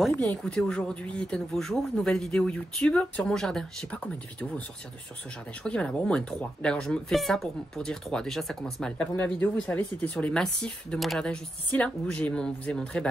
Bon et bien écoutez, aujourd'hui est un nouveau jour, nouvelle vidéo YouTube sur mon jardin. Je sais pas combien de vidéos vont sortir sur ce jardin, je crois qu'il va y en avoir au moins 3. D'accord, je me fais ça pour dire 3, déjà ça commence mal. La première vidéo, vous savez, c'était sur les massifs de mon jardin juste ici là, où vous ai montré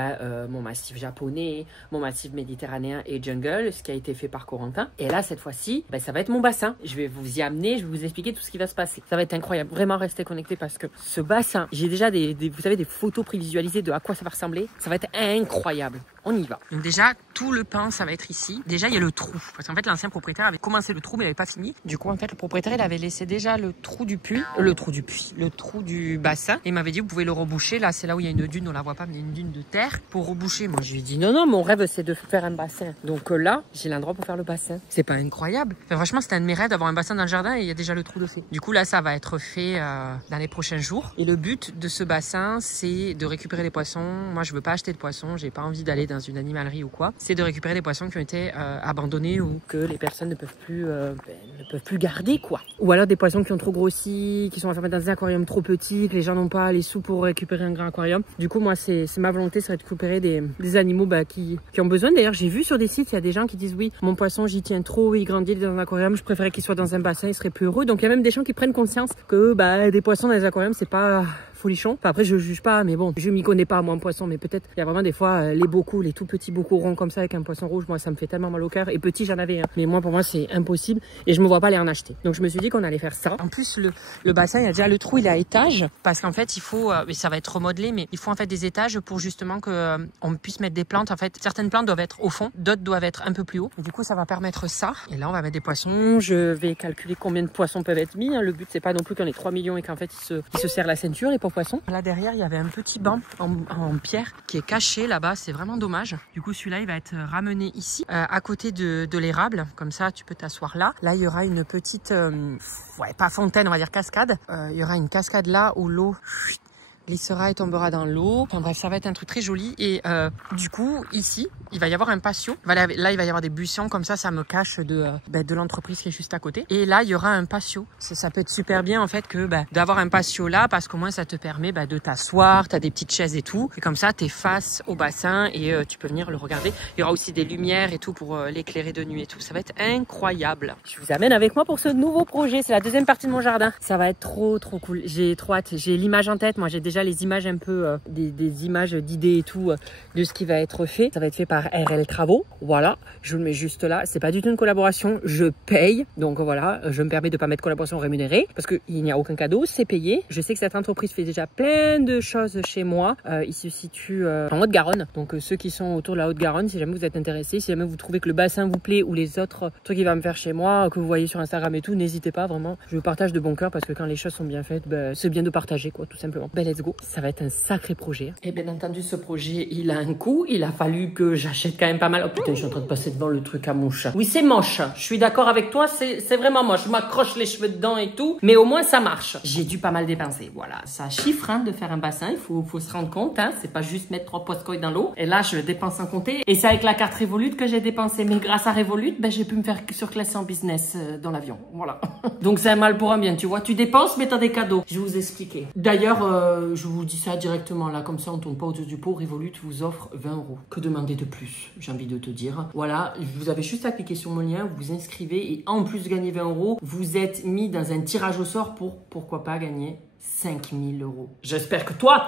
mon massif japonais, mon massif méditerranéen et jungle, ce qui a été fait par Corentin. Et là, cette fois-ci, ça va être mon bassin. Je vais vous y amener, je vais vous expliquer tout ce qui va se passer. Ça va être incroyable, vraiment restez connectés parce que ce bassin, j'ai déjà vous savez, des photos prévisualisées de à quoi ça va ressembler. Ça va être incroyable. On y va. Donc déjà, tout le pain, ça va être ici. Déjà, il y a le trou. Parce qu'en fait, l'ancien propriétaire avait commencé le trou, mais il n'avait pas fini. Du coup, en fait, le propriétaire, il avait laissé déjà le trou du puits. Le trou du bassin. Et il m'avait dit, vous pouvez le reboucher. Là, c'est là où il y a une dune, on la voit pas, mais il y a une dune de terre pour reboucher. Moi, je lui ai dit, non, mon rêve, c'est de faire un bassin. Donc là, j'ai l'endroit pour faire le bassin. C'est pas incroyable? Enfin, franchement, c'était un de mes rêves d'avoir un bassin dans le jardin et il y a déjà le trou de fait. Du coup, là, ça va être fait dans les prochains jours. Et le but de ce bassin, c'est de récupérer les poissons. Moi, je veux pas acheter de poissons. J'ai pas envie d'aller dans une animalerie ou quoi. C'est de récupérer des poissons qui ont été abandonnés ou que les personnes ne peuvent plus garder, quoi. Ou alors des poissons qui ont trop grossi, qui sont enfermés dans des aquariums trop petits, que les gens n'ont pas les sous pour récupérer un grand aquarium. Du coup, moi, c'est ma volonté, c'est de récupérer des animaux qui ont besoin. D'ailleurs, j'ai vu sur des sites, il y a des gens qui disent oui, mon poisson, j'y tiens trop, il grandit dans un aquarium, je préférais qu'il soit dans un bassin, il serait plus heureux. Donc, il y a même des gens qui prennent conscience que des poissons dans les aquariums, c'est pas folichon. Enfin, après, je juge pas, mais bon, je m'y connais pas, moi, en poisson, mais peut-être, il y a vraiment des fois, les bocaux, les tout petits bocaux ronds comme ça avec un poisson rouge, moi, ça me fait tellement mal au cœur. Et petit, j'en avais un. Mais moi, pour moi, c'est impossible et je me vois pas aller en acheter. Donc, je me suis dit qu'on allait faire ça. En plus, le bassin, il y a déjà le trou, il est à étage parce qu'en fait, il faut, ça va être remodelé, mais il faut en fait des étages pour justement que on puisse mettre des plantes. En fait, certaines plantes doivent être au fond, d'autres doivent être un peu plus haut. Et du coup, ça va permettre ça. Et là, on va mettre des poissons. Je vais calculer combien de poissons peuvent être mis. Le but, c'est pas non plus qu'on ait 3 millions et qu'en fait, ils se serrent la ceinture, les pauvres poissons. Là, derrière, il y avait un petit banc en pierre qui est caché là-bas. C'est vraiment dommage. Du coup, celui-là, il va être ramené ici, à côté de l'érable. Comme ça, tu peux t'asseoir là. Là, il y aura une petite, pas fontaine, on va dire cascade. Il y aura une cascade là où l'eau glissera et tombera dans l'eau. Enfin bref, ça va être un truc très joli. Et du coup, ici, il va y avoir un patio. Là, il va y avoir des buissons comme ça me cache de l'entreprise qui est juste à côté. Et là, il y aura un patio. Ça peut être super bien en fait que d'avoir un patio là parce qu'au moins ça te permet de t'asseoir, t'as des petites chaises et tout. Et comme ça, t'es face au bassin et tu peux venir le regarder. Il y aura aussi des lumières et tout pour l'éclairer de nuit et tout. Ça va être incroyable. Je vous amène avec moi pour ce nouveau projet. C'est la deuxième partie de mon jardin. Ça va être trop cool. J'ai trop hâte. J'ai l'image en tête. Moi, j'ai déjà les images un peu, des images d'idées et tout de ce qui va être fait. Ça va être fait par RL Travaux. Voilà, je le mets juste là. C'est pas du tout une collaboration, je paye. Donc voilà, je me permets de pas mettre collaboration rémunérée parce qu'il n'y a aucun cadeau, c'est payé. Je sais que cette entreprise fait déjà plein de choses chez moi. Il se situe en Haute-Garonne. Donc ceux qui sont autour de la Haute-Garonne, si jamais vous êtes intéressés, si jamais vous trouvez que le bassin vous plaît ou les autres trucs qu'il va me faire chez moi, que vous voyez sur Instagram et tout, n'hésitez pas vraiment. Je partage de bon cœur parce que quand les choses sont bien faites, c'est bien de partager quoi, tout simplement. Let's go. Ça va être un sacré projet. Et bien entendu, ce projet, il a un coût. Il a fallu que j'achète quand même pas mal. Oh putain, je suis en train de passer devant le truc à mouche. Oui, c'est moche. Je suis d'accord avec toi, c'est vraiment moche. Je m'accroche les cheveux dedans et tout. Mais au moins, ça marche. J'ai dû pas mal dépenser. Voilà, ça chiffre de faire un bassin. Il faut se rendre compte. C'est pas juste mettre 3 poiscoïs dans l'eau. Et là, je dépense sans compter. Et c'est avec la carte Revolut que j'ai dépensé. Mais grâce à Revolut, j'ai pu me faire surclasser en business dans l'avion. Voilà. Donc c'est un mal pour un bien, tu vois. Tu dépenses, mais t'as des cadeaux. Je vais vous expliquer. D'ailleurs, je vous dis ça directement là, comme ça on tourne pas autour du pot. Revolut vous offre 20 €. Que demander de plus, j'ai envie de te dire. Voilà, vous avez juste à cliquer sur mon lien, vous vous inscrivez et en plus de gagner 20 €, vous êtes mis dans un tirage au sort pour pourquoi pas gagner 5 000 €. J'espère que toi,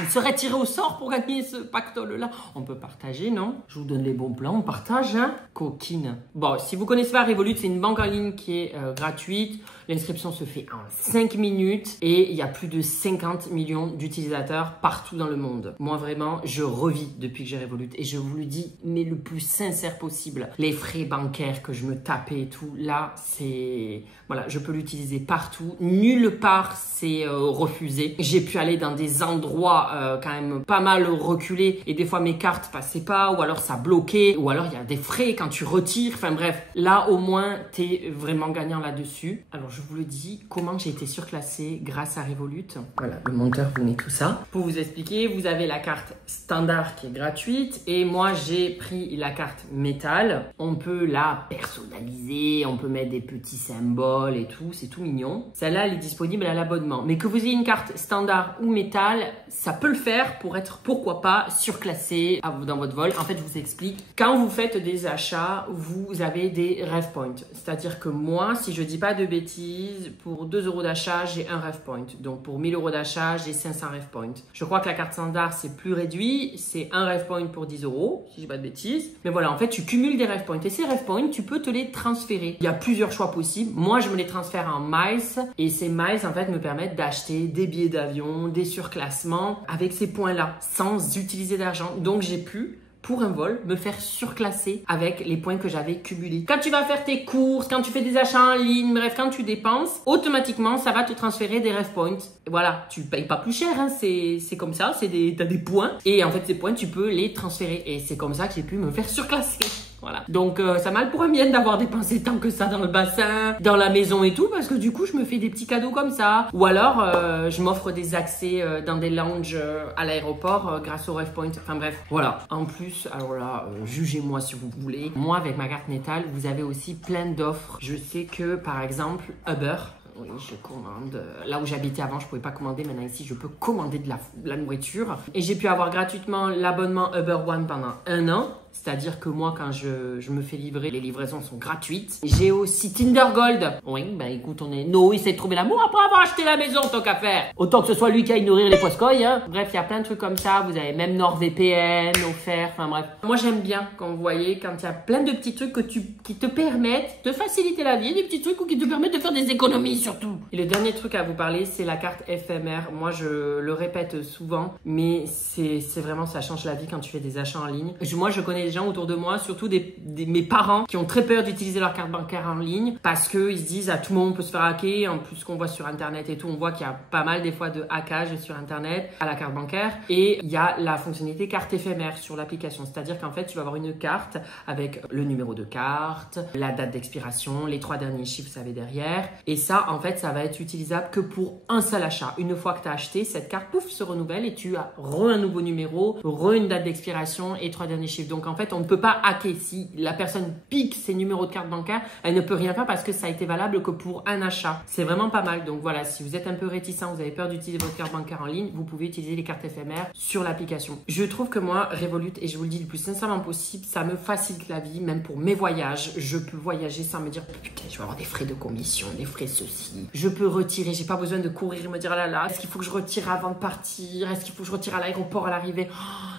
on serait tiré au sort pour gagner ce pactole-là. On peut partager, non? Je vous donne les bons plans, on partage, Coquine. Bon, si vous connaissez pas Revolut, c'est une banque en ligne qui est gratuite. L'inscription se fait en 5 minutes et il y a plus de 50 millions d'utilisateurs partout dans le monde. Moi, vraiment, je revis depuis que j'ai Revolut et je vous le dis, mais le plus sincère possible. Les frais bancaires que je me tapais et tout, là, c'est... Voilà, je peux l'utiliser partout. Nulle part, c'est refusé. J'ai pu aller dans des endroits quand même pas mal reculés et des fois mes cartes passaient pas ou alors ça bloquait ou alors il y a des frais quand tu retires. Enfin bref, là au moins, t'es vraiment gagnant là-dessus. Alors, je vous le dis, comment j'ai été surclassée grâce à Revolut. Voilà, le monteur vous met tout ça. Pour vous expliquer, vous avez la carte standard qui est gratuite et moi j'ai pris la carte métal. On peut la personnaliser, on peut mettre des petits symboles et tout, c'est tout mignon. Celle-là, elle est disponible à l'abonnement. Mais que vous ayez une carte standard ou métal, ça peut le faire pour être, pourquoi pas, surclassé dans votre vol. En fait, je vous explique. Quand vous faites des achats, vous avez des ref points. C'est-à-dire que moi, si je dis pas de bêtises, pour 2 € d'achat, j'ai un ref point. Donc, pour 1000 € d'achat, j'ai 500 ref points. Je crois que la carte standard, c'est plus réduit. C'est un ref point pour 10 €, si je dis pas de bêtises. Mais voilà, en fait, tu cumules des ref points. Et ces ref points, tu peux te les transférer. Il y a plusieurs choix possibles. Moi, je me les transfère en miles. Et ces miles, en fait, me permettent d'acheter des billets d'avion, des surclassements avec ces points-là, sans utiliser d'argent. Donc, j'ai pu, pour un vol, me faire surclasser avec les points que j'avais cumulés. Quand tu vas faire tes courses, quand tu fais des achats en ligne, bref, quand tu dépenses, automatiquement, ça va te transférer des ref points. Et voilà, tu payes pas plus cher, hein, c'est comme ça, t'as des points. Et en fait, ces points, tu peux les transférer. Et c'est comme ça que j'ai pu me faire surclasser. Voilà. Donc, ça m'a le pour un bien d'avoir dépensé tant que ça dans le bassin, dans la maison et tout, parce que du coup, je me fais des petits cadeaux comme ça. Ou alors, je m'offre des accès dans des lounges à l'aéroport grâce au ref point. Enfin bref, voilà. En plus, alors là, jugez-moi si vous voulez. Moi, avec ma carte Netal, vous avez aussi plein d'offres. Je sais que, par exemple, Uber. Oui, je commande. Là où j'habitais avant, je pouvais pas commander. Maintenant, ici, je peux commander de la nourriture. Et j'ai pu avoir gratuitement l'abonnement Uber One pendant 1 an. C'est-à-dire que moi, quand je me fais livrer, les livraisons sont gratuites. J'ai aussi Tinder Gold. Oui, bah écoute, Noé essaie de trouver l'amour après avoir acheté la maison, tant qu'à faire. Autant que ce soit lui qui aille nourrir les poiscoilles, hein. Bref, il y a plein de trucs comme ça. Vous avez même NordVPN offert. Enfin bref. Moi, j'aime bien quand vous voyez, quand il y a plein de petits trucs qui te permettent de faciliter la vie. Des petits trucs qui te permettent de faire des économies surtout. Et le dernier truc à vous parler, c'est la carte éphémère. Moi, je le répète souvent, mais c'est vraiment, ça change la vie quand tu fais des achats en ligne. Moi, je connais des gens autour de moi, surtout mes parents qui ont très peur d'utiliser leur carte bancaire en ligne parce qu'ils se disent à tout moment on peut se faire hacker. En plus, ce qu'on voit sur internet et tout, on voit qu'il y a pas mal des fois de hackage sur internet à la carte bancaire. Et il y a la fonctionnalité carte éphémère sur l'application, c'est-à-dire qu'en fait tu vas avoir une carte avec le numéro de carte, la date d'expiration, les 3 derniers chiffres, ça va derrière. Et ça, en fait, ça va être utilisable que pour un seul achat. Une fois que tu as acheté, cette carte, pouf, se renouvelle et tu as un nouveau numéro, une date d'expiration et 3 derniers chiffres. Donc en fait, on ne peut pas hacker. Si la personne pique ses numéros de carte bancaire, elle ne peut rien faire parce que ça a été valable que pour un achat. C'est vraiment pas mal. Donc voilà, si vous êtes un peu réticent, vous avez peur d'utiliser votre carte bancaire en ligne, vous pouvez utiliser les cartes éphémères sur l'application. Je trouve que moi, Revolut, et je vous le dis le plus sincèrement possible, ça me facilite la vie, même pour mes voyages. Je peux voyager sans me dire putain, je vais avoir des frais de commission, des frais ceci. Je peux retirer, j'ai pas besoin de courir et me dire ah là là, est-ce qu'il faut que je retire avant de partir? Est-ce qu'il faut que je retire à l'aéroport à l'arrivée?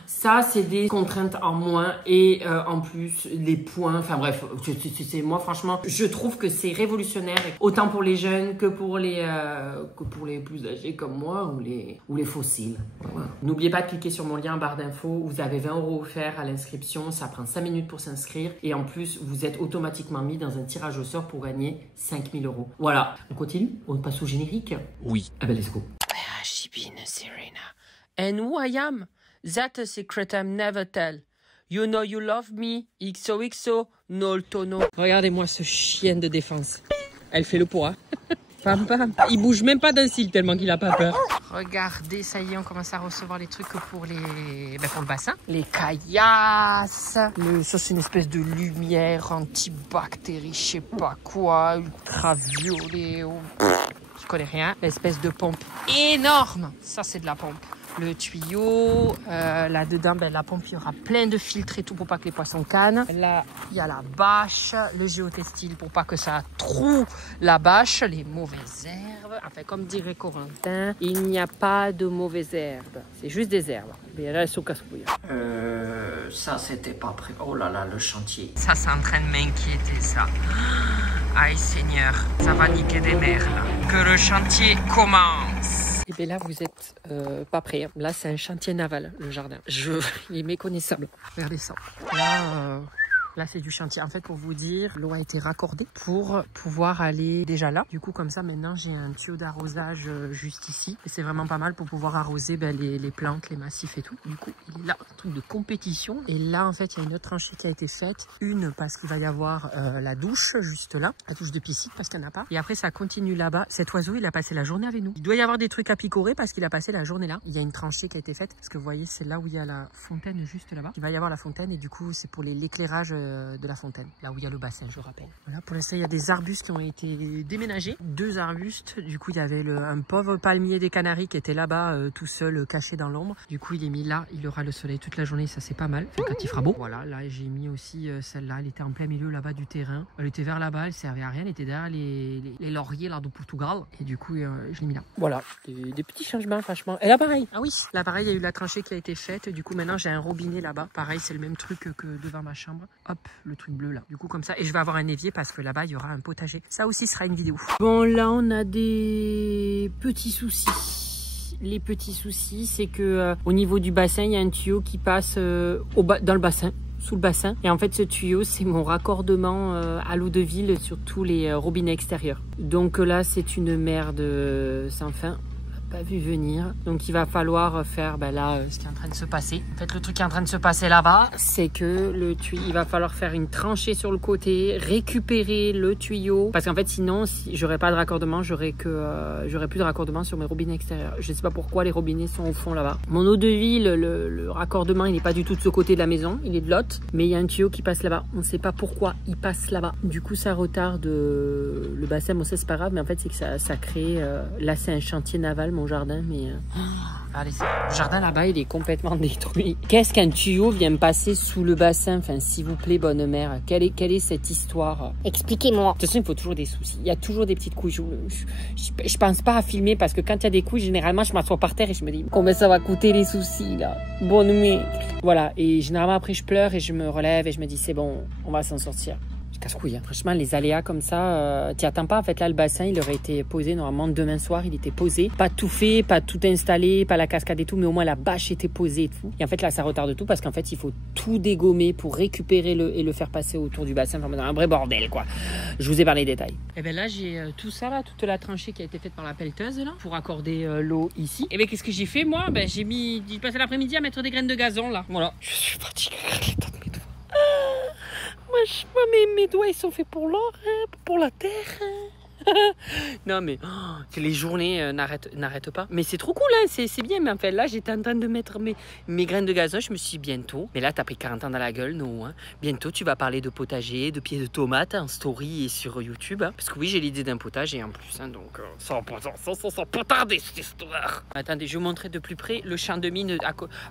Ça, c'est des contraintes en moins et en plus, les points, enfin bref, moi franchement, je trouve que c'est révolutionnaire, autant pour les jeunes que pour les plus âgés comme moi ou les fossiles. Voilà. N'oubliez pas de cliquer sur mon lien en barre d'infos, vous avez 20 € offerts à l'inscription, ça prend 5 minutes pour s'inscrire et en plus, vous êtes automatiquement mis dans un tirage au sort pour gagner 5000 €. Voilà, on continue? On passe au générique? Oui. Ah ben let's go. Where has she been, Serena? And who I am? That's a secret I'm never tell. You know you love me, XOXO, no tono. Regardez-moi ce chien de défense. Elle fait le poids. Pam pam. Il bouge même pas d'un cil tellement qu'il a pas peur. Regardez, ça y est, on commence à recevoir les trucs pour pour le bassin. Les caillasses. Ça, c'est une espèce de lumière antibactérie, je sais pas quoi, ultraviolet. Je connais rien. L'espèce de pompe énorme. Ça, c'est de la pompe. Le tuyau, là-dedans, la pompe, il y aura plein de filtres et tout pour pas que les poissons cannent. Là, il y a la bâche, le géotextile pour pas que ça troue la bâche, les mauvaises herbes. Enfin, comme dirait Corentin, il n'y a pas de mauvaises herbes. C'est juste des herbes. Mais elles sont casse-couilles. Ça, c'était pas prêt. Oh là là, le chantier. Ça, c'est en train de m'inquiéter, ça. Aïe, Seigneur, ça va niquer des mers, là. Que le chantier commence. Et bien là, vous êtes pas prêts. Là, c'est un chantier naval, le jardin. Il est méconnaissable. Regardez ça. Là, c'est du chantier. En fait, pour vous dire, l'eau a été raccordée pour pouvoir aller déjà là. Du coup, comme ça, maintenant, j'ai un tuyau d'arrosage juste ici. Et c'est vraiment pas mal pour pouvoir arroser les plantes, les massifs et tout. Du coup, il est là, un truc de compétition. Et là, en fait, il y a une autre tranchée qui a été faite. Une, parce qu'il va y avoir la douche juste là. La douche de piscine, parce qu'il n'y en a pas. Et après, ça continue là-bas. Cet oiseau, il a passé la journée avec nous. Il doit y avoir des trucs à picorer parce qu'il a passé la journée là. Il y a une tranchée qui a été faite. Parce que vous voyez, c'est là où il y a la fontaine juste là-bas. Il va y avoir la fontaine et du coup, c'est pour l'éclairage de la fontaine, là où il y a le bassin, je rappelle. Voilà, pour l'instant, il y a des arbustes qui ont été déménagés. 2 arbustes. Du coup, il y avait un pauvre palmier des Canaries qui était là-bas, tout seul, caché dans l'ombre. Du coup, il est mis là. Il aura le soleil toute la journée. Ça, c'est pas mal. Enfin, quand il fera beau. Voilà, là, j'ai mis aussi celle-là. Elle était en plein milieu là-bas du terrain. Elle était vers là-bas. Elle servait à rien. Elle était derrière les lauriers là, du Portugal. Et du coup, je l'ai mis là. Voilà, des petits changements, franchement. Et là, pareil. Ah oui, là, pareil, il y a eu la tranchée qui a été faite. Du coup, maintenant, j'ai un robinet là-bas. Pareil, c'est le même truc que devant ma chambre. Hop, le truc bleu là. Du coup, comme ça. Et je vais avoir un évier parce que là-bas, il y aura un potager. Ça aussi sera une vidéo. Bon, là, on a des petits soucis. Les petits soucis, c'est que au niveau du bassin, il y a un tuyau qui passe dans le bassin. Sous le bassin. Et en fait, ce tuyau, c'est mon raccordement à l'eau de ville sur tous les robinets extérieurs. Donc là, c'est une merde sans fin. Pas vu venir, donc il va falloir faire là ce qui est en train de se passer. En fait, le truc qui est en train de se passer là-bas, c'est que le tuyau, il va falloir faire une tranchée sur le côté, récupérer le tuyau, parce qu'en fait sinon, si j'aurais pas de raccordement, j'aurais plus de raccordement sur mes robinets extérieurs. Je sais pas pourquoi les robinets sont au fond là-bas. Mon eau de ville, le raccordement, il n'est pas du tout de ce côté de la maison, il est de l'autre, mais il y a un tuyau qui passe là-bas. On sait pas pourquoi il passe là-bas. Du coup, ça retarde le bassin. Bon, ça c'est pas grave, mais en fait c'est que ça crée. Là, c'est un chantier naval. Mon jardin, mais allez, le jardin là-bas, il est complètement détruit. Qu'est-ce qu'un tuyau vient me passer sous le bassin? Enfin, s'il vous plaît, bonne mère, quelle est cette histoire? Expliquez-moi. De toute façon, il faut toujours des soucis. Il y a toujours des petites couilles. Je pense pas à filmer parce que quand il y a des couilles, généralement, je m'assois par terre et je me dis combien ça va coûter les soucis là. Bonne mère. Voilà. Et généralement après, je pleure et je me relève et je me dis c'est bon, on va s'en sortir. Casse-couille, hein. Franchement, les aléas comme ça, t'y attends pas. En fait, là, le bassin, il aurait été posé normalement demain soir. Il était posé, pas tout fait, pas tout installé, pas la cascade et tout, mais au moins la bâche était posée et tout. Et en fait, là, ça retarde tout parce qu'en fait, il faut tout dégommer pour récupérer et le faire passer autour du bassin. Enfin, dans un vrai bordel, quoi. Je vous ai parlé des détails. Et bien là, j'ai tout ça, là, toute la tranchée qui a été faite par la pelleteuse, là, pour accorder l'eau ici. Et bien, qu'est-ce que j'ai fait, moi? Ben, j'ai passé l'après-midi à mettre des graines de gazon, là. Voilà. Je suis fatiguée avec les temps de mes doigts. Moi, mes doigts, ils sont faits pour l'or, hein, pour la terre. Hein. Non mais les journées n'arrêtent pas. Mais c'est trop cool, hein, c'est bien. Mais en fait là j'étais en train de mettre mes graines de gazon. Je me suis dit bientôt. Mais là t'as pris 40 ans dans la gueule, non hein. Bientôt tu vas parler de potager, de pieds de tomates en story et sur YouTube. Hein, parce que oui j'ai l'idée d'un potager en plus. Hein, donc ça pas tarder cette histoire. Attendez, je vais vous montrer de plus près le champ de mine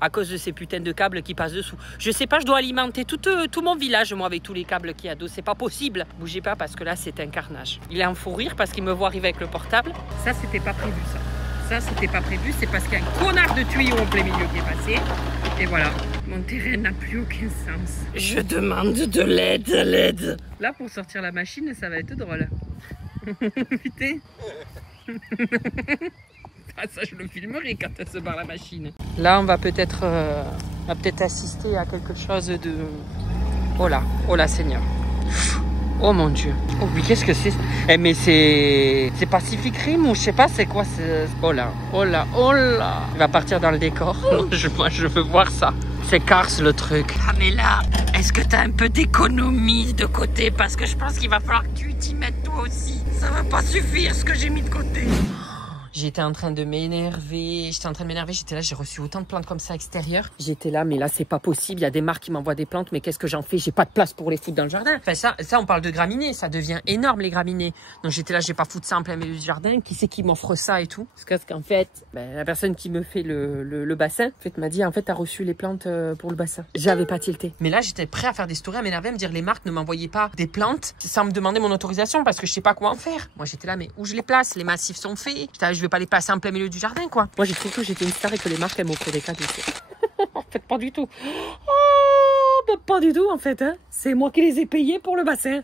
à cause de ces putains de câbles qui passent dessous. Je sais pas, je dois alimenter tout mon village moi avec tous les câbles qu'il y a d'eau. C'est pas possible. Bougez pas parce que là c'est un carnage. Il est en fou rire parce qu'il me voit arriver avec le portable. Ça, c'était pas prévu, ça. Ça, c'était pas prévu. C'est parce qu'il y a un connard de tuyau en plein milieu qui est passé. Et voilà. Mon terrain n'a plus aucun sens. Je demande de l'aide, Là, pour sortir la machine, ça va être drôle. Putain. Ah, ça, je le filmerai quand elle se barre la machine. Là, on va peut-être assister à quelque chose de... Oh là, Seigneur. Oh mon Dieu. Oh oui, qu'est-ce que c'est? Mais c'est Pacific Rim ou je sais pas c'est quoi. Oh là. Il va partir dans le décor. Moi je veux voir ça. C'est Cars le truc. Ah mais là, est-ce que t'as un peu d'économie de côté? Parce que je pense qu'il va falloir que tu t'y mettes toi aussi. Ça va pas suffire ce que j'ai mis de côté. J'étais en train de m'énerver, j'étais là, j'ai reçu autant de plantes comme ça extérieures. J'étais là, mais là c'est pas possible, il y a des marques qui m'envoient des plantes, mais qu'est-ce que j'en fais? J'ai pas de place pour les foutre dans le jardin. Enfin ça on parle de graminées, ça devient énorme les graminées. Donc j'étais là, j'ai pas foutre ça en plein milieu du jardin, qui c'est qui m'offre ça et tout? Parce qu'en fait, la personne qui me fait le bassin, en fait, m'a dit, en fait t'as reçu les plantes pour le bassin. J'avais pas tilté. Mais là j'étais prêt à faire des stories, à m'énerver, à me dire les marques ne m'envoyaient pas des plantes sans me demander mon autorisation parce que je sais pas quoi en faire. Moi j'étais là, mais où je les place? Les massifs sont faits. Je vais pas les placer en plein milieu du jardin, quoi. Moi, j'ai cru que j'étais une star et que les marques, elles m'offraient des cadeaux. En fait, pas du tout. Oh, pas du tout, en fait. Hein. C'est moi qui les ai payés pour le bassin.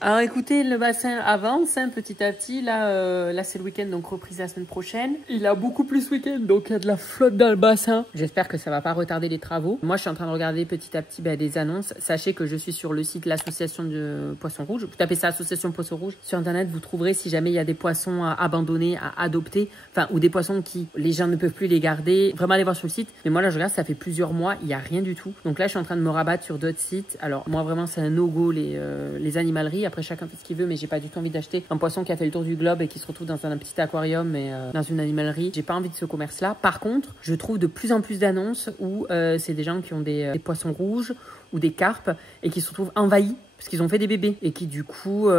Alors, écoutez, le bassin avance hein, petit à petit. Là c'est le week-end, donc reprise la semaine prochaine. Il a beaucoup plus ce week-end, donc il y a de la flotte dans le bassin. J'espère que ça va pas retarder les travaux. Moi, je suis en train de regarder petit à petit des annonces. Sachez que je suis sur le site l'association de Poissons Rouges. Vous tapez ça, association Poissons Rouges. Sur Internet, vous trouverez si jamais il y a des poissons à abandonner, à adopter. Enfin, ou des poissons qui, les gens ne peuvent plus les garder. Vraiment, allez voir sur le site. Mais moi, là, je regarde, ça fait plusieurs mois, il n'y a rien du tout. Donc là, je suis en train de me rabattre sur sur d'autres sites. Alors moi vraiment c'est un no-go les animaleries. Après chacun fait ce qu'il veut, mais j'ai pas du tout envie d'acheter un poisson qui a fait le tour du globe et qui se retrouve dans un petit aquarium et dans une animalerie. J'ai pas envie de ce commerce-là. Par contre, je trouve de plus en plus d'annonces où c'est des gens qui ont des poissons rouges ou des carpes et qui se retrouvent envahis parce qu'ils ont fait des bébés et qui du coup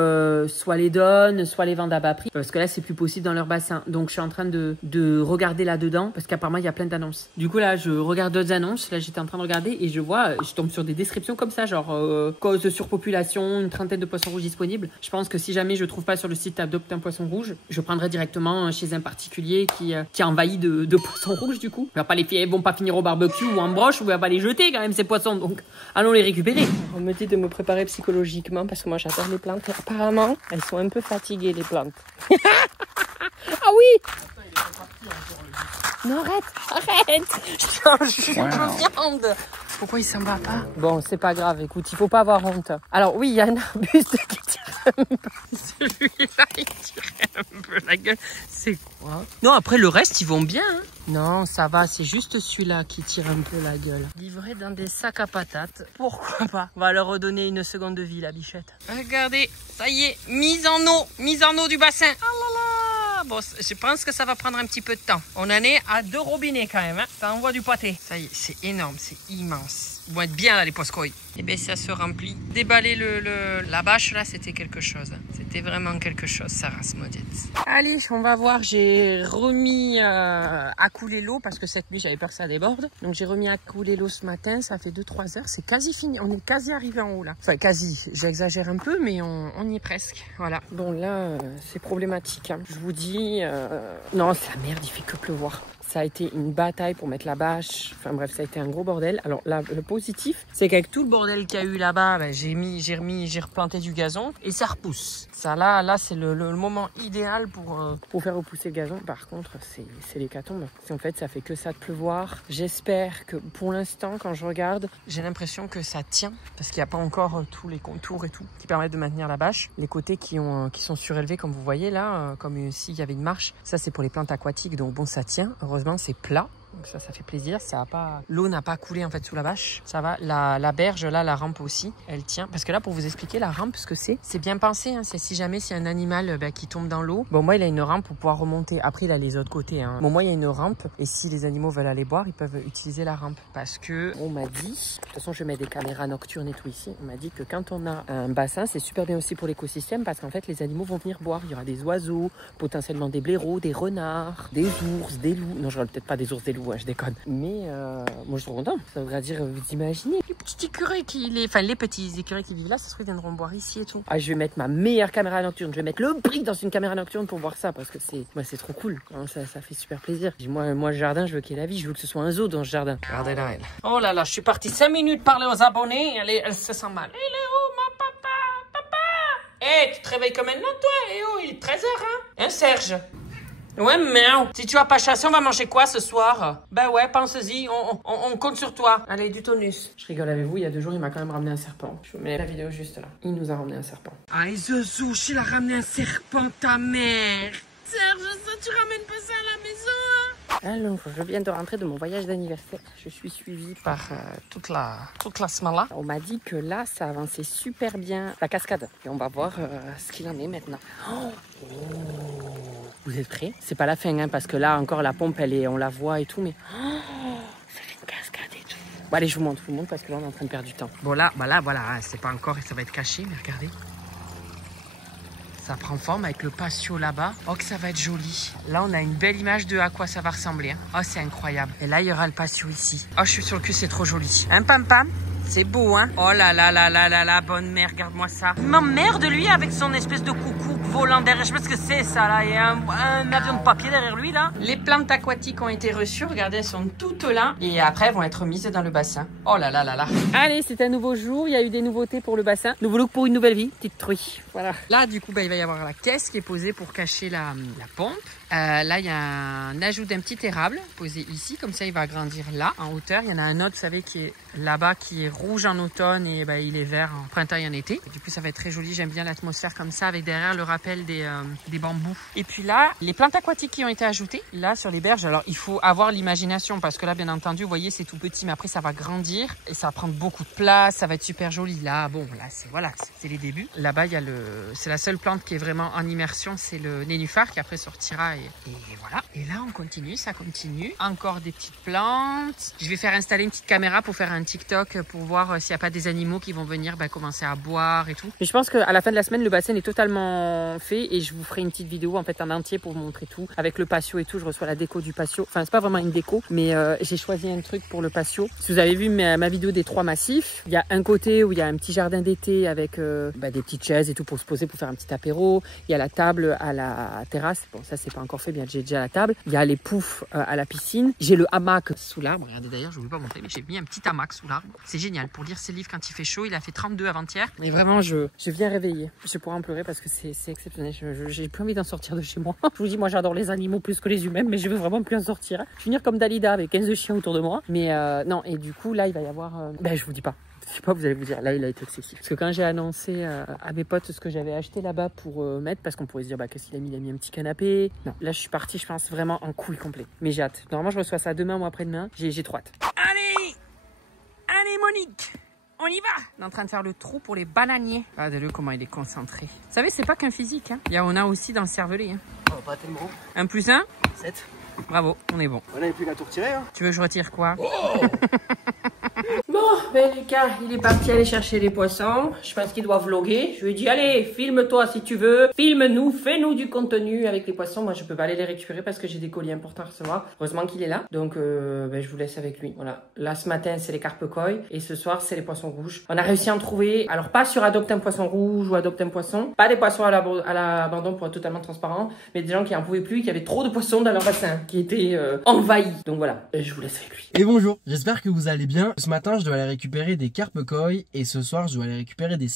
soit les donnent, soit les vendent à bas prix parce que là c'est plus possible dans leur bassin. Donc je suis en train de regarder là-dedans parce qu'apparemment il y a plein d'annonces. Du coup là je regarde d'autres annonces, là j'étais en train de regarder et je tombe sur des descriptions comme ça, genre cause de surpopulation, une trentaine de poissons rouges disponibles. Je pense que si jamais je trouve pas sur le site Adopte un poisson rouge, je prendrai directement chez un particulier qui a envahi de poissons rouges du coup. Ils vont pas finir au barbecue ou en broche, on va pas les jeter quand même ces poissons, donc allons les récupérer. On me dit de me préparer psychologiquement parce que moi j'adore les plantes. Apparemment, elles sont un peu fatiguées les plantes. Ah oui! Non, arrête! Je change de viande! Pourquoi il s'en va pas? Bon, c'est pas grave, écoute, il faut pas avoir honte. Alors oui, il y a un arbuste qui tire un peu. Celui-là, il tire un peu la gueule. C'est quoi? Non, après le reste, ils vont bien. Hein. Non, ça va, c'est juste celui-là qui tire un peu la gueule. Livré dans des sacs à patates. Pourquoi pas? On va leur redonner une seconde de vie, la bichette. Regardez, ça y est, mise en eau du bassin. Ah là là! Bon, je pense que ça va prendre un petit peu de temps. On en est à 2 robinets quand même. Hein. Ça envoie du pâté. Ça y est, c'est énorme, c'est immense. Ils vont être bien là, les poiscoïs. Et bien, ça se remplit. Déballer la bâche là, c'était quelque chose. C'était vraiment quelque chose, Sarah Maudite. Allez, on va voir. J'ai remis à couler l'eau parce que cette nuit, j'avais peur que ça déborde. Donc, j'ai remis à couler l'eau ce matin. Ça fait 2-3 heures. C'est quasi fini. On est quasi arrivé en haut là. Enfin, quasi. J'exagère un peu, mais on y est presque. Voilà. Bon, là, c'est problématique. Hein. Je vous dis, non, c'est la merde. Il fait que pleuvoir. Ça a été une bataille pour mettre la bâche. Enfin bref, ça a été un gros bordel. Alors là, le positif, c'est qu'avec tout le bordel qu'il y a eu là-bas, ben, j'ai replanté du gazon et ça repousse. Ça là c'est le moment idéal pour faire repousser le gazon. Par contre, c'est l'hécatombe. En fait, ça fait que ça de pleuvoir. J'espère que pour l'instant, quand je regarde, j'ai l'impression que ça tient parce qu'il n'y a pas encore tous les contours et tout qui permettent de maintenir la bâche. Les côtés qui sont surélevés, comme vous voyez là, comme s'il y avait une marche. Ça, c'est pour les plantes aquatiques. Donc bon, ça tient. Heureusement, c'est plat. Donc ça fait plaisir. L'eau n'a pas coulé en fait sous la bâche. Ça va. La berge, là, la rampe aussi, elle tient. Parce que là, pour vous expliquer, la rampe, ce que c'est bien pensé. Hein. C'est si jamais s'il y a un animal qui tombe dans l'eau. Bon, moi, il a une rampe pour pouvoir remonter. Après, il a les autres côtés. Hein. Bon, moi, il y a une rampe. Et si les animaux veulent aller boire, ils peuvent utiliser la rampe. Parce que on m'a dit, de toute façon, je mets des caméras nocturnes et tout ici. On m'a dit que quand on a un bassin, c'est super bien aussi pour l'écosystème parce qu'en fait, les animaux vont venir boire. Il y aura des oiseaux, potentiellement des blaireaux, des renards, des ours, des loups. Non, je ne peut-être pas des ours, des loups, hein, je déconne. Mais moi je suis content. Ça voudrait dire, vous imaginez, les petits écureuils les petits écureuils qui vivent là, ça se trouve, ils viendront boire ici et tout. Ah, je vais mettre ma meilleure caméra nocturne. Je vais mettre le prix dans une caméra nocturne pour voir ça parce que c'est trop cool. Hein, ça fait super plaisir. Moi, le jardin, je veux qu'il y ait la vie. Je veux que ce soit un zoo dans ce jardin. Regardez là, elle. Oh là là, je suis partie 5 minutes parler aux abonnés. Elle se sent mal. Il est où, mon papa? Hé, tu te réveilles comme maintenant, toi? Eh oh, il est 13h, hein? Serge? Ouais, mais si tu vas pas chasser, on va manger quoi ce soir? Ben ouais, pense-y, on compte sur toi. Allez, du tonus. Je rigole avec vous, il y a 2 jours, il m'a quand même ramené un serpent. Je vous mets la vidéo juste là. Il nous a ramené un serpent. Ah, Zezouche, il a ramené un serpent, ta mère. Serge, ça, tu ramènes pas ça à la maison? Alors, je viens de rentrer de mon voyage d'anniversaire. Je suis suivie par toute la smala. On m'a dit que là, ça avançait super bien, la cascade. Et on va voir ce qu'il en est maintenant. Oh. Vous êtes prêts? C'est pas la fin, hein, parce que là, encore, la pompe, on la voit et tout, mais... Oh, ça fait une cascade et tout. Bon, allez, je vous montre parce que là, on est en train de perdre du temps. Bon, là, voilà, c'est pas encore, ça va être caché, mais regardez. Ça prend forme avec le patio là-bas. Oh, que ça va être joli. Là, on a une belle image de à quoi ça va ressembler. Hein. Oh, c'est incroyable. Et là, il y aura le patio ici. Oh, je suis sur le cul, c'est trop joli. Hein, pam pam? C'est beau, hein? Oh là là là là là là, bonne mère, regarde-moi ça. Il m'emmerde, lui, avec son espèce de coucou volant derrière. Je sais pas ce que c'est, ça, là. Il y a un avion de papier derrière lui, là. Les plantes aquatiques ont été reçues. Regardez, elles sont toutes là. Et après, elles vont être mises dans le bassin. Oh là là là là. Allez, c'est un nouveau jour. Il y a eu des nouveautés pour le bassin. Nouveau look pour une nouvelle vie. Petite truie. Voilà. Là, du coup, il va y avoir la caisse qui est posée pour cacher la pompe. Là, il y a un ajout d'un petit érable posé ici. Comme ça, il va grandir là, en hauteur. Il y en a un autre, vous savez, qui est là-bas, qui est rouge en automne et il est vert en printemps et en été. Et du coup, ça va être très joli. J'aime bien l'atmosphère comme ça, avec derrière le rappel des bambous. Et puis là, les plantes aquatiques qui ont été ajoutées, là, sur les berges. Alors, il faut avoir l'imagination parce que là, bien entendu, vous voyez, c'est tout petit, mais après, ça va grandir et ça va prendre beaucoup de place. Ça va être super joli. Là, bon, là, c'est les débuts. Là-bas, il y a c'est la seule plante qui est vraiment en immersion, c'est le nénuphar qui après sortira et voilà. Et là, on continue, ça continue. Encore des petites plantes. Je vais faire installer une petite caméra pour faire un TikTok pour voir s'il n'y a pas des animaux qui vont venir commencer à boire et tout. Mais je pense qu'à la fin de la semaine, le bassin est totalement fait et je vous ferai une petite vidéo en fait en entier pour vous montrer tout. Avec le patio et tout, je reçois la déco du patio. Enfin, c'est pas vraiment une déco, mais j'ai choisi un truc pour le patio. Si vous avez vu ma vidéo des 3 massifs, il y a un côté où il y a un petit jardin d'été avec des petites chaises et tout pour se poser, pour faire un petit apéro. Il y a la table à la terrasse. Bon, ça, c'est pas encore fait, bien j'ai déjà la table. Il y a les poufs à la piscine. J'ai le hamac sous l'arbre. Regardez d'ailleurs, je ne vous pas montrer, mais j'ai mis un petit hamac sous l'arbre. C'est génial pour lire ses livres quand il fait chaud. Il a fait 32 avant-hier. Et vraiment, je viens réveiller. Je pourrais en pleurer parce que c'est exceptionnel. J'ai plus envie d'en sortir de chez moi. Je vous dis, moi, j'adore les animaux plus que les humains, mais je veux vraiment plus en sortir. Je vais finir comme Dalida avec 15 chiens autour de moi. Mais non, et du coup, là, il va y avoir... je vous dis pas. Je sais pas, vous allez vous dire, là il a été excessif. Parce que quand j'ai annoncé à mes potes ce que j'avais acheté là-bas pour mettre, parce qu'on pourrait se dire, qu'est-ce qu'il a mis? Il a mis un petit canapé. Non, là je suis partie, je pense, vraiment en couille complet. Mais j'ai hâte. Normalement, je reçois ça demain ou après-demain. J'ai trop hâte. Allez Monique, on y va. On est en train de faire le trou pour les bananiers. Regardez-le comment il est concentré. Vous savez, c'est pas qu'un physique. Hein. Il y a Ona aussi dans le cervelet. Hein. Oh, pas tellement. 1 + 1 7. Bravo, on est bon. On n'avait plus qu'à tout retirer. Hein. Tu veux que je retire quoi? Oh Bon, Lucas, il est parti aller chercher les poissons. Je pense qu'il doit vloguer. Je lui ai dit, allez, filme-toi si tu veux. Filme-nous, fais-nous du contenu avec les poissons. Moi, je peux pas aller les récupérer parce que j'ai des colis importants à recevoir. Heureusement qu'il est là. Donc, je vous laisse avec lui. Voilà. Là, ce matin, c'est les carpe koi. Et ce soir, c'est les poissons rouges. On a réussi à en trouver. Alors, pas sur Adopte un poisson rouge ou Adopte un poisson. Pas des poissons à l'abandon pour être totalement transparent. Mais des gens qui en pouvaient plus, qui avaient trop de poissons dans leur bassin, qui étaient envahis. Donc voilà. Je vous laisse avec lui. Et bonjour, j'espère que vous allez bien. Ce matin, je dois aller récupérer des carpe koi et ce soir, je dois aller récupérer des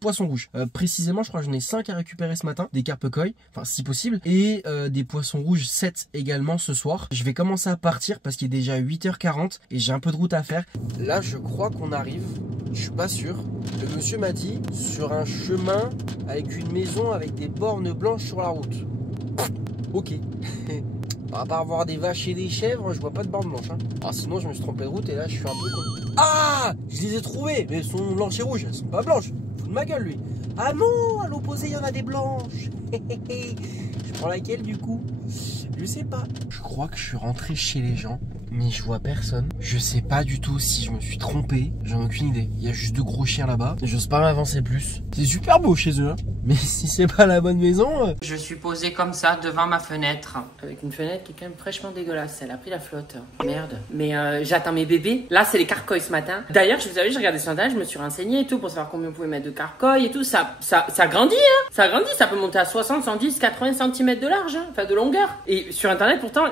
poissons rouges. Précisément, je crois que j'en ai 5 à récupérer ce matin, des carpe koi, enfin si possible, et des poissons rouges 7 également ce soir. Je vais commencer à partir parce qu'il est déjà 8h40 et j'ai un peu de route à faire. Là, je crois qu'on arrive, je suis pas sûr. Le monsieur m'a dit sur un chemin avec une maison avec des bornes blanches sur la route. Ok. À part voir des vaches et des chèvres, je vois pas de bornes blanches. Hein. Alors sinon, je me suis trompé de route et là, je suis un peu con. Ah, je les ai trouvées, mais elles sont blanches et rouges, elles sont pas blanches. Fout de ma gueule, lui. Ah non, à l'opposé, il y en a des blanches. Je prends laquelle du coup? Je sais pas. Je crois que je suis rentré chez les gens, mais je vois personne. Je sais pas du tout si je me suis trompé. J'en ai aucune idée. Il y a juste de gros chiens là-bas. J'ose pas m'avancer plus. C'est super beau chez eux, hein. Mais si c'est pas la bonne maison... Je suis posée comme ça devant ma fenêtre. Avec une fenêtre qui est quand même fraîchement dégueulasse. Elle a pris la flotte. Merde. Mais j'attends mes bébés. Là, c'est les carpe koi ce matin. D'ailleurs, je vous avais, j'ai regardé sur internet, je me suis renseignée et tout pour savoir combien on pouvait mettre de carpe koi et tout. Ça grandit, hein. Ça grandit. Ça peut monter à 60, 110, 80 cm de large, hein. Enfin, de longueur. Et sur internet, pourtant,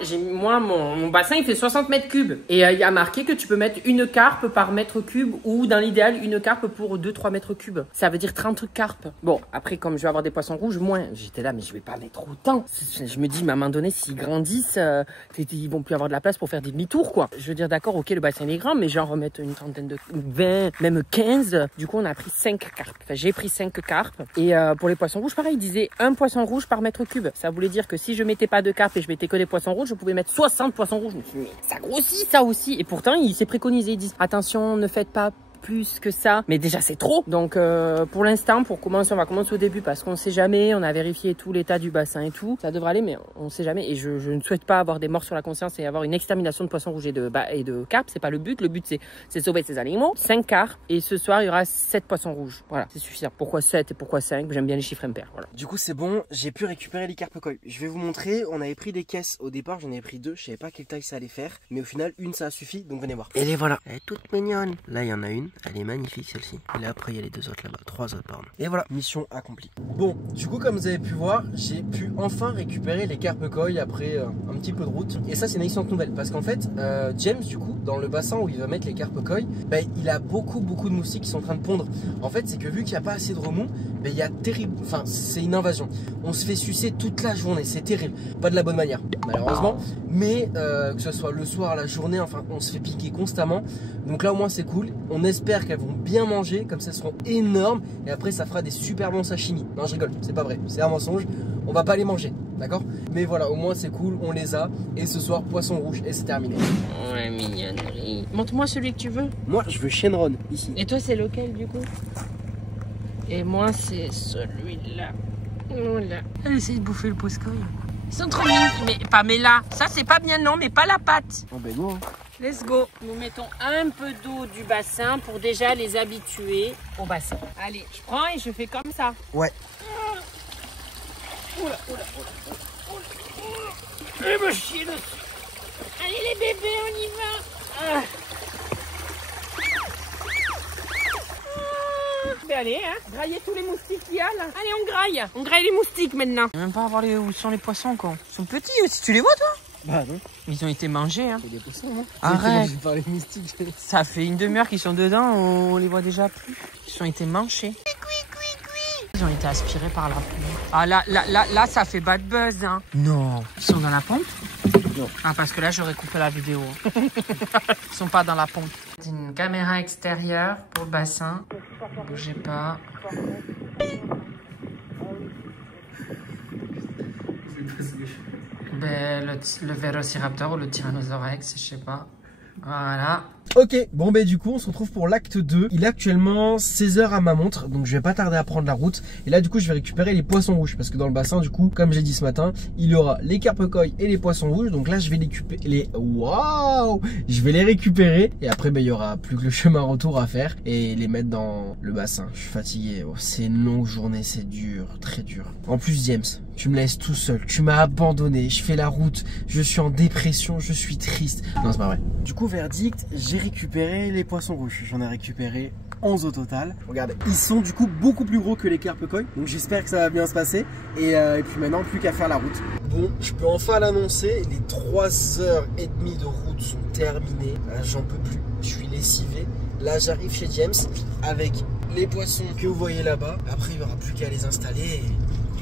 mon bassin, il fait 60 mètres cubes. Et il y a marqué que tu peux mettre une carpe par mètre cube ou dans l'idéal, une carpe pour 2-3 mètres cubes. Ça veut dire 30 carpes. Bon, après, comme je vais avoir des poissons rouges, moins. J'étais là, mais je vais pas mettre autant. Je me dis, mais à un moment donné, s'ils grandissent, ils vont plus avoir de la place pour faire des demi-tours, quoi. Je veux dire, d'accord, ok, le bassin est grand, mais genre remettre une trentaine de 20, même 15. Du coup, on a pris 5 carpes. Enfin, j'ai pris 5 carpes. Et pour les poissons rouges, pareil, ils disaient un poisson rouge par mètre cube. Ça voulait dire que si je mettais pas de carpes et je mettais que des poissons rouges, je pouvais mettre 60 poissons rouges. Je me suis dit, mais ça grossit, ça aussi. Et pourtant, il s'est préconisé. Ils disent, attention, ne faites pas plus que ça, mais déjà c'est trop. Donc pour l'instant, pour commencer, on va commencer au début parce qu'on sait jamais, on a vérifié tout l'état du bassin et tout, ça devrait aller, mais on sait jamais. Et je ne souhaite pas avoir des morts sur la conscience et avoir une extermination de poissons rouges et de carpes, c'est pas le but. Le but c'est sauver ces animaux. 5 carpes et ce soir il y aura 7 poissons rouges. Voilà, c'est suffisant. Pourquoi 7 et pourquoi 5? J'aime bien les chiffres impairs. Voilà. Du coup c'est bon, j'ai pu récupérer les carpe koi. Je vais vous montrer, on avait pris des caisses au départ, j'en avais pris 2, je savais pas quelle taille ça allait faire, mais au final une ça a suffi, donc venez voir. Et les voilà, elle est toute mignonne. Là il y en a une. Elle est magnifique celle-ci. Et là après il y a les 2 autres là-bas. 3 autres pardon. Et voilà, mission accomplie. Bon, du coup comme vous avez pu voir, j'ai pu enfin récupérer les carpe koi après un petit peu de route. Et ça c'est une excellente nouvelle parce qu'en fait, James du coup, dans le bassin où il va mettre les carpe koi, il a beaucoup de moustiques qui sont en train de pondre. En fait c'est que vu qu'il n'y a pas assez de remous, il y a terrible, enfin c'est une invasion. On se fait sucer toute la journée, c'est terrible. Pas de la bonne manière malheureusement, mais que ce soit le soir, la journée, enfin on se fait piquer constamment. Donc là au moins c'est cool. On espère qu'elles vont bien manger, comme ça elles seront énormes et après ça fera des super bons sashimi. Non je rigole, c'est pas vrai, c'est un mensonge. On va pas les manger, d'accord? Mais voilà, au moins c'est cool, on les a. Et ce soir poisson rouge et c'est terminé. Ouais, mignonnerie. Montre-moi celui que tu veux. Moi je veux Shenron ici. Et toi c'est lequel du coup? Et moi c'est celui-là. Voilà. Elle essaye de bouffer le poscoy. Ils sont trop mignons. Mais Pamela, ça c'est pas bien non, mais pas la patte. Oh ben go. Let's go. Nous mettons un peu d'eau du bassin pour déjà les habituer au bassin. Allez, je prends et je fais comme ça. Ouais. Oula, oula, oula, oula, oula. Je me chie dessus. Allez les bébés, on y va. Allez, hein, grailler tous les moustiques qu'il y a là. Allez, on graille. On graille les moustiques maintenant. Même pas voir où sont les poissons, quoi. Ils sont petits aussi, tu les vois, toi? Bah non. Ils ont été mangés, hein. C'est des poissons, non? Arrête. Par les moustiques. Ça fait une demi-heure qu'ils sont dedans, on les voit déjà plus. Ils ont été mangés. Ils ont été aspirés par la pluie. Ah là, ça fait bad buzz, hein. Non. Ils sont dans la pompe? Non. Ah, parce que là, j'aurais coupé la vidéo. Ils sont pas dans la pompe. C'est une caméra extérieure pour le bassin. Bougez pas. Ben, le Vélociraptor ou le Tyrannosaurus, je sais pas. Voilà. Ok, bon du coup on se retrouve pour l'acte 2. Il est actuellement 16h à ma montre, donc je vais pas tarder à prendre la route. Et là du coup je vais récupérer les poissons rouges, parce que dans le bassin du coup, comme j'ai dit ce matin, il y aura les carpe koi et les poissons rouges. Donc là je vais je vais les récupérer. Et après il y aura plus que le chemin retour à faire et les mettre dans le bassin. Je suis fatigué, c'est une longue journée, c'est dur, très dur. En plus James, tu me laisses tout seul, tu m'as abandonné, je fais la route, je suis en dépression, je suis triste. Non c'est pas vrai. Du coup verdict, j'ai récupéré les poissons rouges. J'en ai récupéré 11 au total. Regardez, ils sont du coup beaucoup plus gros que les carpe koi. Donc j'espère que ça va bien se passer. Et puis maintenant, plus qu'à faire la route. Bon, je peux enfin l'annoncer. Les 3h30 de route sont terminées. J'en peux plus. Je suis lessivé. Là, j'arrive chez James avec les poissons que vous voyez là-bas. Après, il n'y aura plus qu'à les installer. Et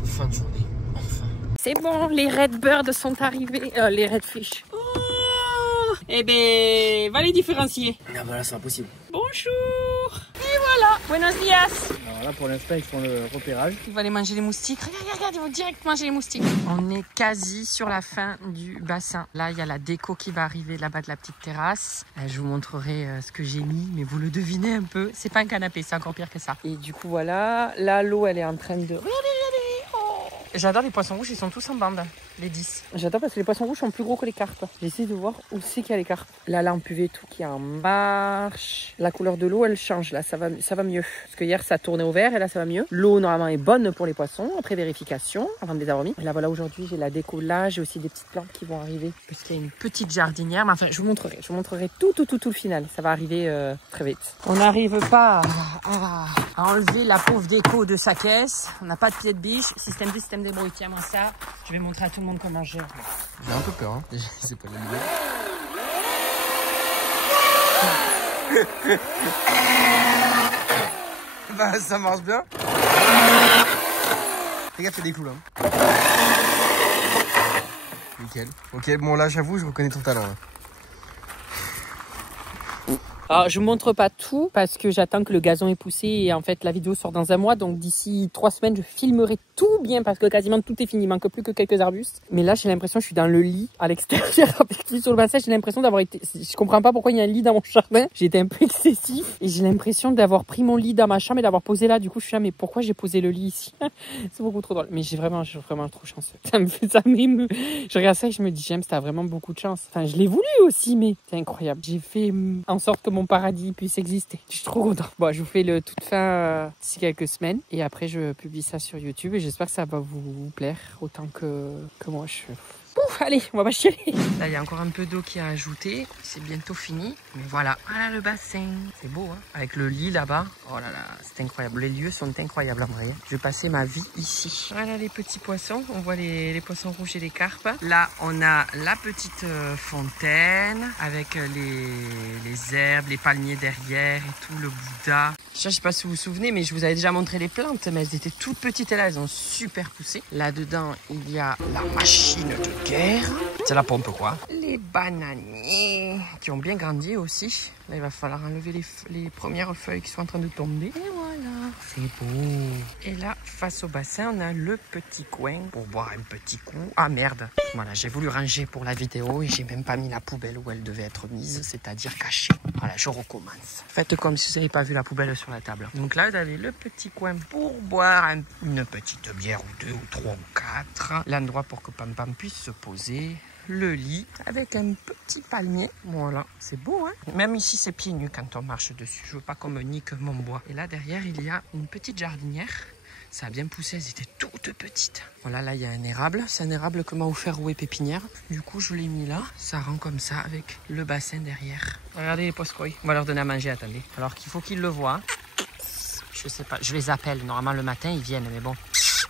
fin de journée. Enfin. C'est bon, les Redbirds sont arrivés. Les Redfish. Eh ben, va les différencier. Ah bah là, c'est impossible. Bonjour. Et voilà. Buenos dias. Alors là, pour l'instant, ils font le repérage. Ils vont aller manger les moustiques. Regarde, ils vont direct manger les moustiques. On est quasi sur la fin du bassin. Là, il y a la déco qui va arriver là-bas de la petite terrasse. Je vous montrerai ce que j'ai mis, mais vous le devinez un peu. C'est pas un canapé, c'est encore pire que ça. Et du coup, voilà. Là, l'eau, elle est en train de... Regardez. Oh. J'adore les poissons rouges, ils sont tous en bande. Les 10. J'adore parce que les poissons rouges sont plus gros que les carpes. J'essaie de voir où c'est qu'il y a les carpes. Là, lampe UV tout qui est en marche. La couleur de l'eau, elle change. Là, ça va mieux. Parce que hier, ça tournait au vert et là, ça va mieux. L'eau, normalement, est bonne pour les poissons. Après vérification, avant de les avoir mis. Et là, voilà, aujourd'hui, j'ai la déco là. J'ai aussi des petites plantes qui vont arriver. Parce qu'il y a une petite jardinière. Mais enfin, je vous montrerai. Je vous montrerai tout le final. Ça va arriver très vite. On n'arrive pas à enlever la pauvre déco de sa caisse. On n'a pas de pied de biche. Système D, système débrouille. Tiens-moi ça. Je vais montrer à tout le monde comment gérer. J'ai un peu peur, hein. C'est pas la nouvelle. Bah, ça marche bien. Les gars, fais des coups là. Nickel. Ok, bon là, j'avoue, je reconnais ton talent là. Alors, je ne montre pas tout parce que j'attends que le gazon ait poussé et en fait la vidéo sort dans un mois. Donc d'ici 3 semaines, je filmerai tout bien parce que quasiment tout est fini. Il manque plus que quelques arbustes. Mais là, j'ai l'impression que je suis dans le lit à l'extérieur avec lui sur le bassin. J'ai l'impression d'avoir été... Je comprends pas pourquoi il y a un lit dans mon jardin. J'ai été un peu excessif et j'ai l'impression d'avoir pris mon lit dans ma chambre et d'avoir posé là. Du coup, je suis là, mais pourquoi j'ai posé le lit ici? C'est beaucoup trop drôle. Mais je suis vraiment trop chanceux. Ça m'émeut. Je regarde ça et je me dis, James, t'as vraiment beaucoup de chance. Enfin, je l'ai voulu aussi, mais c'est incroyable. J'ai fait en sorte que mon paradis puisse exister. Je suis trop content. Bon, je vous fais le toute fin d'ici quelques semaines et après je publie ça sur YouTube et j'espère que ça va vous plaire autant que moi. Bon, allez, on va pas chialer. Là, il y a encore un peu d'eau qui a ajouté. C'est bientôt fini. Mais voilà. Voilà le bassin. C'est beau, hein. Avec le lit là-bas. Oh là là, c'est incroyable. Les lieux sont incroyables en vrai. Je vais passer ma vie ici. Voilà les petits poissons. On voit les poissons rouges et les carpes. Là, on a la petite fontaine avec les herbes, les palmiers derrière et tout, le Bouddha. Je sais pas si vous vous souvenez, mais je vous avais déjà montré les plantes, mais elles étaient toutes petites et là, elles ont super poussé. Là-dedans, il y a la machine de guerre. C'est la pompe, quoi. Les bananiers qui ont bien grandi aussi. Là, il va falloir enlever les premières feuilles qui sont en train de tomber. Et voilà, c'est beau. Et là, face au bassin, on a le petit coin pour boire un petit coup. Ah merde. Voilà, j'ai voulu ranger pour la vidéo et j'ai même pas mis la poubelle où elle devait être mise, c'est-à-dire cachée. Voilà, je recommence. Faites comme si vous n'avez pas vu la poubelle sur la table. Donc là, vous avez le petit coin pour boire une petite bière ou 2 ou 3 ou 4. L'endroit pour que Pam Pam puisse se poser. Le lit avec un petit palmier. Voilà, c'est beau, hein. Même ici, c'est pieds nus quand on marche dessus. Je veux pas qu'on me nique mon bois. Et là, derrière, il y a une petite jardinière. Ça a bien poussé, elles étaient toutes petites. Voilà, là, il y a un érable. C'est un érable que m'a offert Rouet Pépinière. Du coup, je l'ai mis là. Ça rend comme ça avec le bassin derrière. Regardez les poscoïs. On va leur donner à manger, attendez. Alors qu'il faut qu'ils le voient. Je sais pas, je les appelle. Normalement, le matin, ils viennent, mais bon.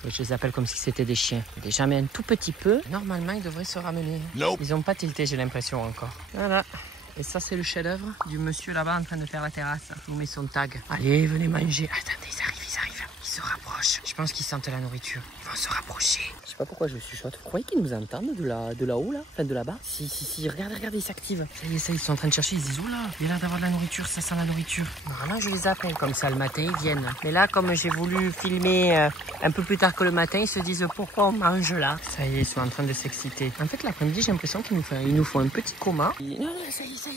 Je les appelle comme si c'était des chiens. Déjà, mais un tout petit peu. Normalement, ils devraient se ramener. Nope. Ils n'ont pas tilté, j'ai l'impression encore. Voilà. Et ça, c'est le chef-d'œuvre du monsieur là-bas en train de faire la terrasse. Je vous mets son tag. Allez, venez manger. Attendez, ils arrivent. Ils se rapprochent. Je pense qu'ils sentent la nourriture. Ils vont se rapprocher. Je sais pas pourquoi je chuchote. Vous croyez qu'ils nous entendent de là-haut, là? Enfin, de là-bas? Si. Regardez, ils s'activent. Ça y est, ils sont en train de chercher. Ils disent, oula, il y a l'air d'avoir de la nourriture. Ça sent la nourriture. Normalement, je les appelle comme ça le matin. Ils viennent. Mais là, comme j'ai voulu filmer un peu plus tard que le matin, ils se disent, pourquoi on mange là? Ça y est, ils sont en train de s'exciter. En fait, l'après-midi, j'ai l'impression qu'ils nous font un petit coma. Non, ça y est.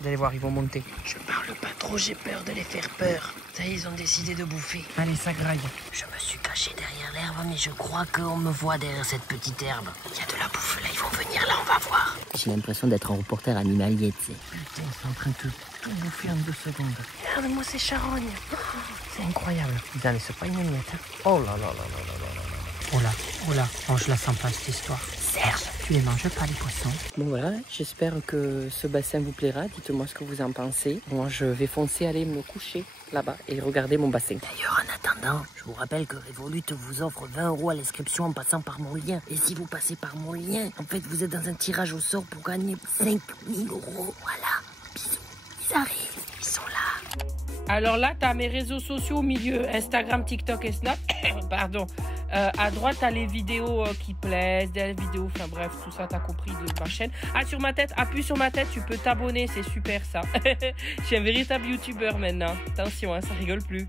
Vous allez voir, ils vont monter. Je parle pas trop, j'ai peur de les faire peur. Ça y est, ils ont décidé de bouffer. Allez, ça graille. Je me suis caché derrière l'herbe, mais je crois qu'on me voit derrière cette petite herbe. Il y a de la bouffe là, ils vont venir là, on va voir. J'ai l'impression d'être un reporter animalier, tu sais. Putain, ils sont en train de tout bouffer en 2 secondes. Regarde-moi ces charognes. Oh, c'est incroyable. Ils en laissent pas une miette. Hein. Oh là. Oh là. Oh, je la sens pas cette histoire. Serge, tu les manges pas les poissons? Bon voilà, j'espère que ce bassin vous plaira. Dites-moi ce que vous en pensez. Moi, je vais foncer aller me coucher là-bas et regarder mon bassin. D'ailleurs, en attendant, je vous rappelle que Revolut vous offre 20 € à l'inscription en passant par mon lien. Et si vous passez par mon lien, en fait, vous êtes dans un tirage au sort pour gagner 5 000 €. Voilà. Bisous. Ils arrivent. Ils sont là. Alors là, tu as mes réseaux sociaux au milieu, Instagram, TikTok et Snap. Pardon. À droite, tu as les vidéos qui plaisent, des vidéos, enfin bref, tout ça, tu as compris de ma chaîne. Ah, sur ma tête, appuie sur ma tête, tu peux t'abonner, c'est super ça. Je suis un véritable youtubeur maintenant. Attention, hein, ça rigole plus.